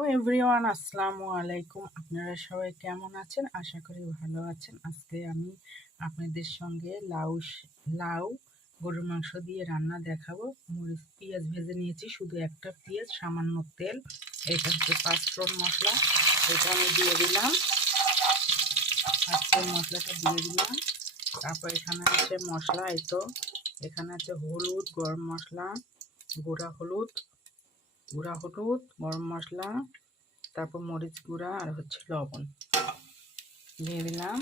Hello everyone, আসসালামু আলাইকুম। আপনারা সবাই কেমন আছেন? আশা করি ভালো আছেন। আজকে আমি আপনাদের সঙ্গে লাউ গরুর মাংস দিয়ে রান্না দেখাবো। মরিচ পেঁয়াজ ভেজে নিয়েছি, শুধু একটা পেঁয়াজ, সামান্য তেল। এটা হচ্ছে পাঁচফোড়ন মশলা, এটা আমি দিয়ে দিলাম। পাঁচফোড়ন মশলাটা দিয়ে দিলাম। তারপর এখানে আছে মশলা, এই তো এখানে আছে হলুদ, গরম মশলা, গুঁড়া হলুদ, গরম মশলা, তারপর মরিচ গুঁড়া আর হচ্ছে লবণ দিয়ে দিলাম।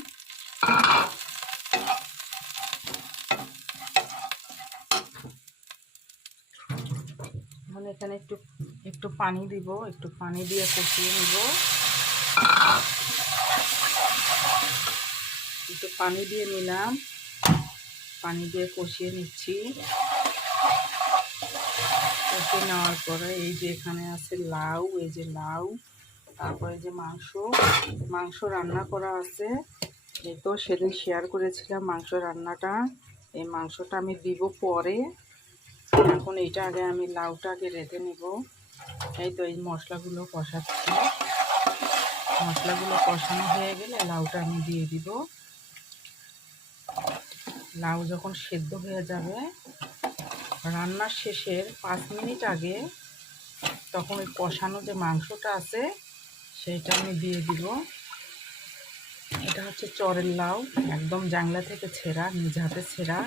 এখন এখানে একটু একটু পানি দিব, একটু পানি দিয়ে কষিয়ে নিব। একটু পানি দিয়ে নিলাম, পানি দিয়ে কষিয়ে নিচ্ছি। কষিয়ে নেওয়ার পরে এই যে এখানে আছে লাউ, এই যে লাউ, তারপরে যে মাংস রান্না করা আছে। এই তো সেদিন শেয়ার করেছিলাম মাংস রান্নাটা, এই মাংসটা আমি দিব পরে। এখন এইটা আগে আমি লাউটা আগে রেঁধে নেব। এই তো এই মশলাগুলো কষাচ্ছি, মশলাগুলো কষানো হয়ে গেলে লাউটা আমি দিয়ে দিব। লাউ যখন সেদ্ধ হয়ে যাবে, রান্নার শেষের 5 মিনিট আগে, তখন ওই কষানো যে মাংসটা আছে সেইটা আমি দিয়ে দিব। এটা হচ্ছে চরের লাউ, একদম জাংলা থেকে ছেঁড়া, নিজ হাতে ছেঁড়া।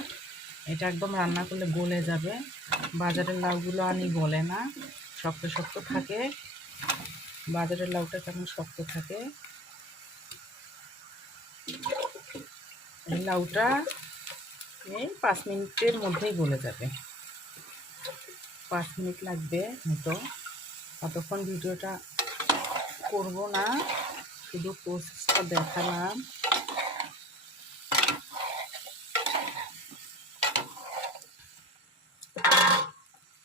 এটা একদম রান্না করলে গলে যাবে। বাজারের লাউগুলো আনি গলে না, শক্ত শক্ত থাকে। বাজারের লাউটা কেমন শক্ত থাকে। এই লাউটা এই 5 মিনিটের মধ্যেই গলে যাবে, 5 মিনিট লাগবে মতো। ততক্ষণ ভিডিওটা করব না, শুধু প্রসেসটা দেখালাম।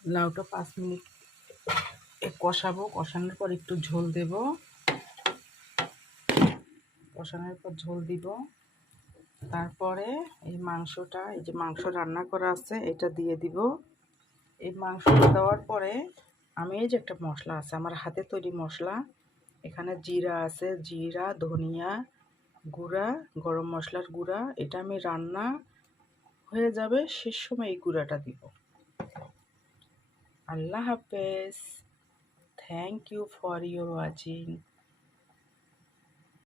লাউটা 5 মিনিট কষাবো, কষানোর পর একটু ঝোল দেব, কষানোর পর ঝোল দিব। তারপরে এই মাংসটা, এই যে মাংস রান্না করা আছে এটা দিয়ে দিব। এই মাংসটা দেওয়ার পরে আমি এই যে একটা মশলা আছে আমার হাতে তৈরি মশলা, এখানে জিরা আছে, জিরা, ধনিয়া গুঁড়া, গরম মশলার গুঁড়া, এটা আমি রান্না হয়ে যাবে শেষ সময় এই গুঁড়াটা দিব। আল্লাহ হাফেজ। Thank you for your watching.